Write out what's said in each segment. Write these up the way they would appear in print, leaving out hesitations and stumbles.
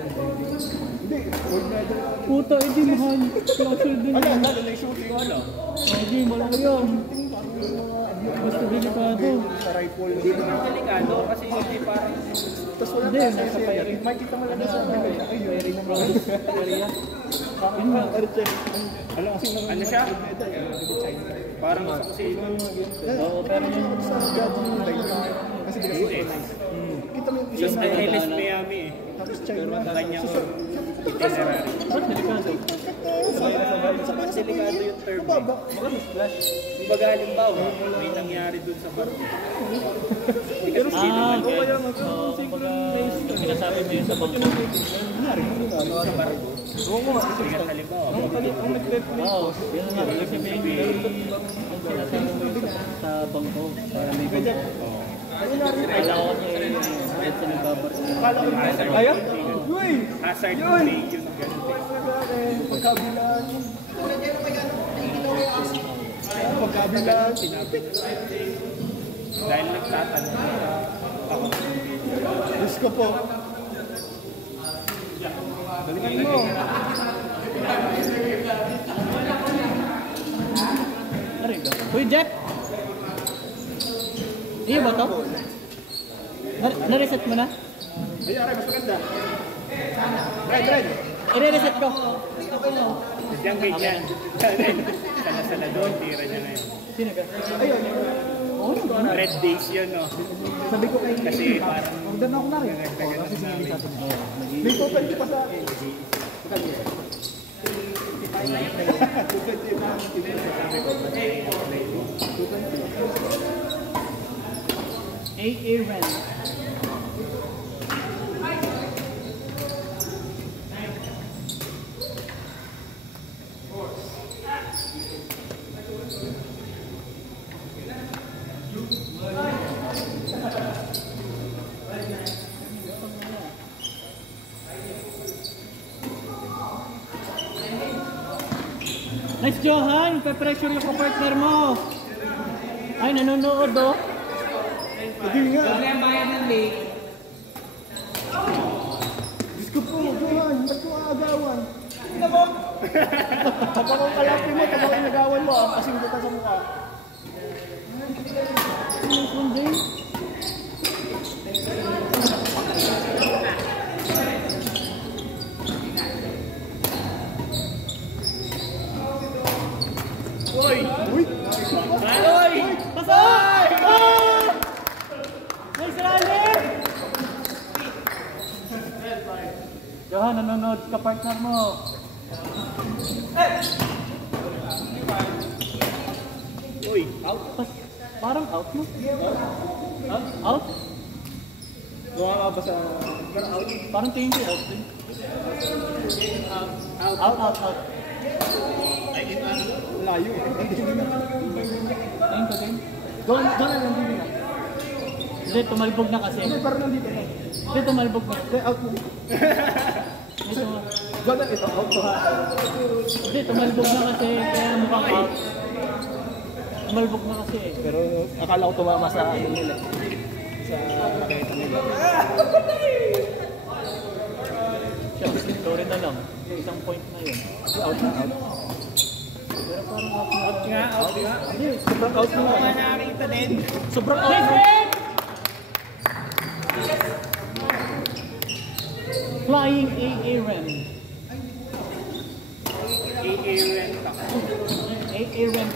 Hindi, gold medal. Puta, hindi mahal. Closer din. Ano, lalo na yung shooting, ano? Hindi, malaki yun. Basta delikado. Sa rifle. Hindi naman delikado kasi hindi parang... Tapos wala Hindi, pa nasa sa firing. makikita mo lang sa area. Ay, area ng mga area. Yun nga. Ano kasi Ano siya? Parang kasi... Oo, pero yung... sa gadget yung line. Kasi bigas mo. Kita mo yung isa Yung sa LS Miami eh. tapos China. Kanyang itinerary. Ba't delikado? Mas delikado yung term eh. Kumbaga halimbawa, may nangyari dun sa barko. Hindi kasi Ah, naman okay. yan. Oo, kumbaga, sinasabi mo yun sa bangko. Sa barko. Oo nga. Hindi ka halimbawa. Ang nag-replay. Oo, yun nga. Ibig sabihin, ang sinasabi mo yun sa bangko. Para may bangko. Kala ko niya yun. Kahit sa nagbabar. Ayaw? Uy! Hazard to take yun. Pagkabilaan. Pagkabilaan. Sinabit. Dahil nagtatanong. Ako. Diyos ko po. Galingan mo. Uy, Jeff! Iyo ba to? Na-reset mo na? Ay, aray, mas maganda. Red. I-reset ko. Diyan ganyan. Sana doon, tira niya na yun. Sino ka? Ayun. Red days yun, no? Sabi ko kay Kasi parang... Magdan ako na rin. Kasi sinili sa atin. May total pa sa akin. AA Ren. Nice, Johan! Pa-pressure yung kapartner mo! Ay, nanonood, oh! Hindi nga. Kaya ang bayad ng lake. Diyos ko po, Johan. Ba't ko aagawan? Tingnan mo. Habang ang kalapin mo, habang ang nagawan mo, kasing kita sa mukha. Nice one, Jay. Uy! Uy! Uy! Pasok! Oh! Nice rally! Johan, nanonood ka partner mo. Uy! Out! Parang out mo. Out? Out? Bumama ba sa... Parang tingin ko out din. Out. Layo. Tingin ko din. Doon na lang din na. Hindi, tumalbog na kasi. Hindi, parang nandito na. Hindi, tumalbog na. Hindi, out mo. Ito. Doon na ito, out to ha. Hindi, tumalbog na kasi. Kaya mukhang out. Tumalbog na kasi eh. Pero akala ko tumama sa ano nila. Sa nakita nila. Siya, story na lang. Isang point na yun. Out na, out. Pero parang out na. Out nga! Out nga! Hindi, sobrang out na nga. Nakakita din! Sobrang out na. Flying AA Ren. AA Ren. AA Ren.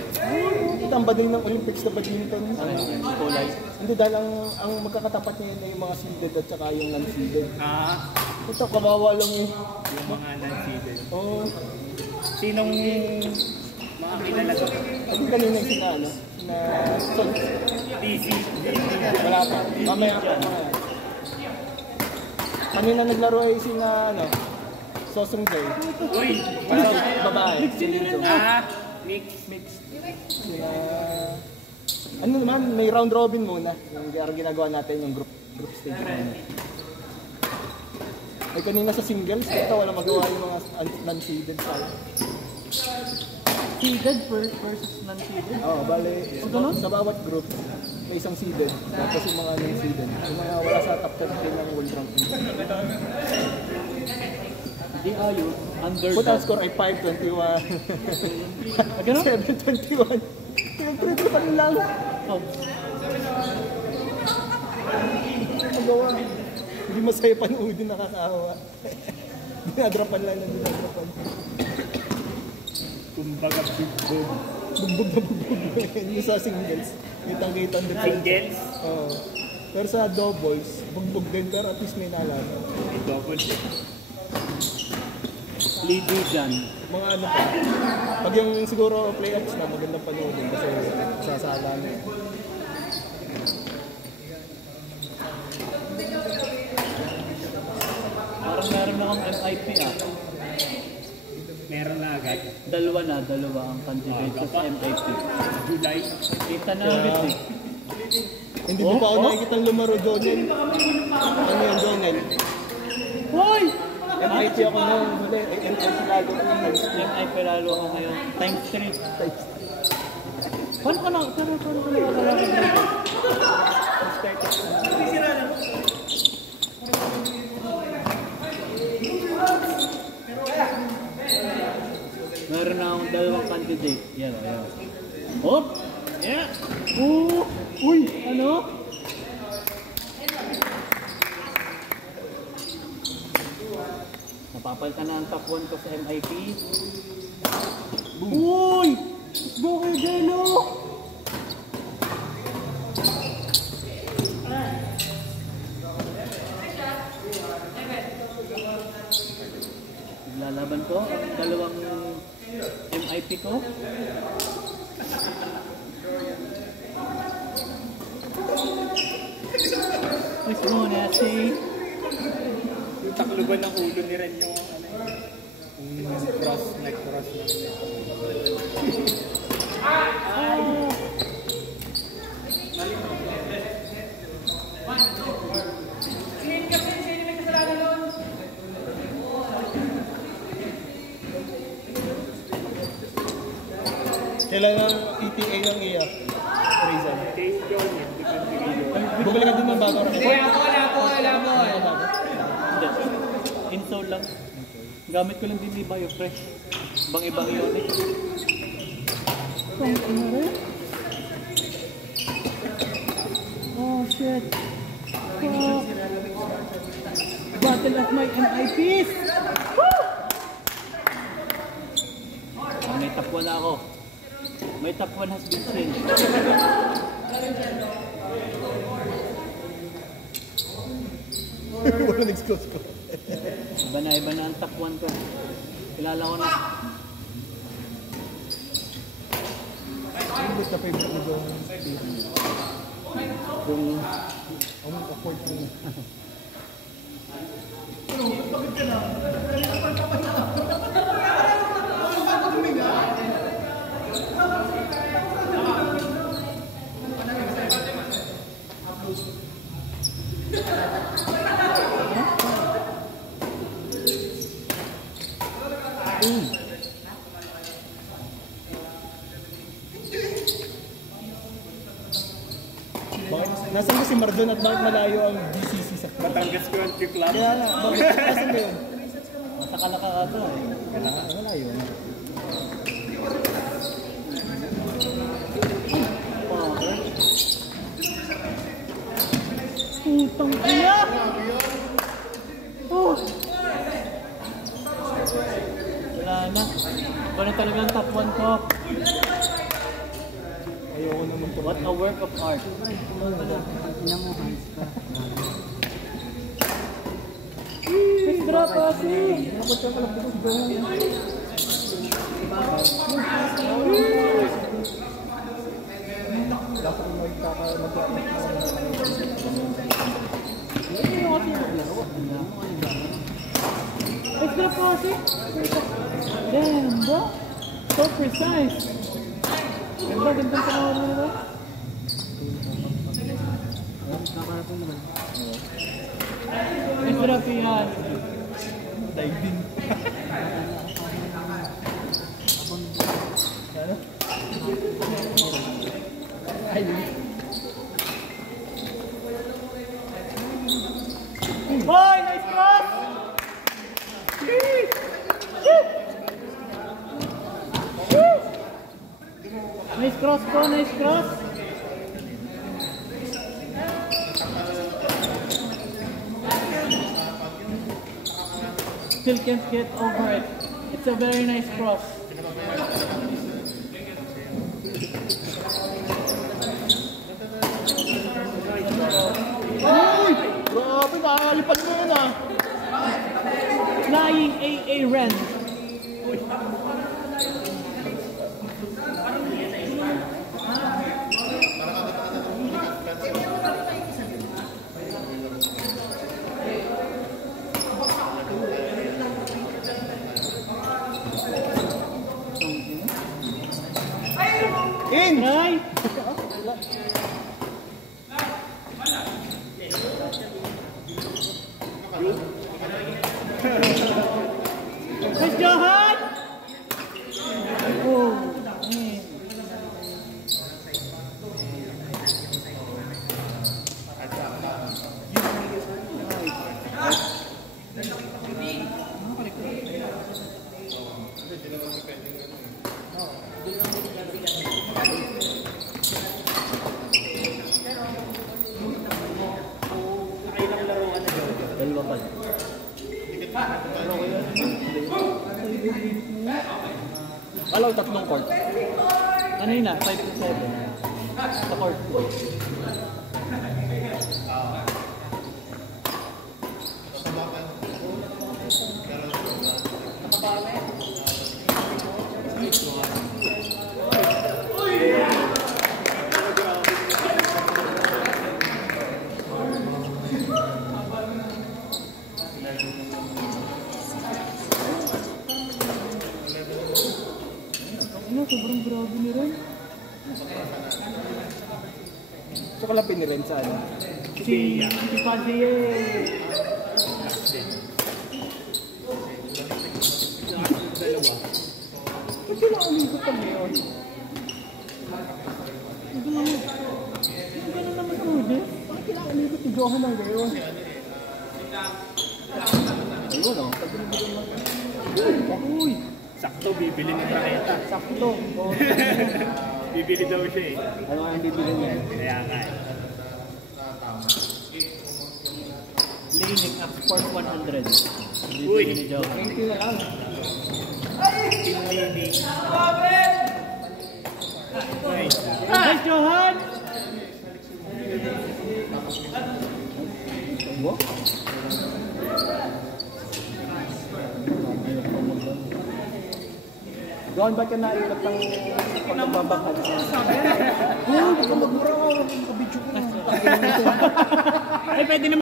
Ito ang bading ng Olympics na badminton. Kulay. Hindi dahil ang magkakatapat niya ay yung mga seeded at saka yung non-seeded. Ah, Ito, kawawa lang eh. yung mga non-seeded. Oo. Sinong mga kilala ko? Ako kanina yung sina, ano? Na... So, DC. wala pa. Mamaya pa. Kanina naglaro ay sina, ano? Sosong Jay. Uy! Babae. Ah! Mix. Sina... Ano naman, may round robin muna. Yung ginagawa natin yung group stage muna. Ay kanina sa singles, ito wala magawa yung mga non-seeded side. Seeded versus non-seeded? Oo, bale, ganun? sa bawat group, may isang seeded, tapos yung mga non-seeded. Yung mga wala sa top 10 ng World Ranking. Di ayos. Under Total score ay 5-21. Gano'n? 7-21. Triple pa rin lang. Oh. Magawa. Hindi masaya panoodin, nakakaawa. Dinadrapan lang na dinadrapan. Kumbaga bugbog. Bugbog na bugbog. Yung sa singles. Kitang-kitang din. Singles? Oo. Pero sa doubles, bugbog din. Pero at least may nalaman. May double eh. Lido dyan. Mga ano pa. Pag yung siguro playoffs na, magandang panoodin kasi sasala na. Parang meron akong MIP ah. Meron na agad. Dalawa ang candidate sa MIP. July. Kita na ulit eh. Hindi mo pa ako nakikita lumaro, Jonel. Ano yun, Jonel? Hoy! MIT ako nung huli. MIT lalo ko yun. MIP lalo ako ngayon. Times 3. Paano ka na? Paano ka na? Meron na akong dalawang candidate. Yan o, yan. Hop! Yeah! Uy! Ano? Napapalitan na ang top 1 ko sa MIP. Uy! Bukay Gelo! Lalaban ko ang dalawang MIP ko. Mas muna si Yung takluban ng ulo ni Ren yung cross, neck cross. Kailan ang ETA ng iya? Rizal. Kay John, Bumili ka din ng bago. Hindi. Insole lang. Gamit ko lang din yung Biofresh. Bang-ibang yun eh. Oh shit. Oh. Battle of my MIPs! Woo! May top 1 ako. May top 1 has been seen. Wala nag-close ko. Iba na ang top 1 ko. Kilala ko na. Ano gusto favorite mo doon? Kung Ang afford mo. Nasaan ko si Mardon at bakit malayo ang BCC sa Batangas Country Club. Kaya nga, bakit nasaan ba yun? nasa Kalaka ata eh. Malayo. Putang ina! Oh! Wala na. Wala talagang top 1 ko. Ayoko naman po. What a work of art. Extra kasi! Dapat ka pala bukas doon. Dapat Extra kasi! Damn bro! So precise! Ganda, ganda sa mga ano ba? Extra piyan! diving. Boy! Nice cross! Jeez! cross po, nice cross. Still can't get over it. It's a very nice cross. Uy! Grabe, nakalipad mo yun ah. Flying AA Ren. In! Try. Nice Johan! Oh, man. Nakailang laruan na daw. Dalawa pa. Alam, tatlong court. Ano yun na? 5 to 7. Sa court. Ano, sobrang grabe ni Ren. So kalapin ni Ren sa ano? Si Padre. Ba't sila umikot pa ngayon? Gano'n naman Rudy. Bakit sila umikot si Johan ng ngayon? Ayun o. Uy, Sakto, bibili ng raketa. sakto. Oh, Bibili daw siya eh. Ano ang bibili niya? Kaya nga eh. Lanic up Sport 100. Uy! Ni Joe. 20 na lang. Team Nini. Nice. Nice Johan! What? Doon ba ka nailap ng pagbabakan? Oo, baka magmura ko. Kabidyo ko na. Ay, pwede naman.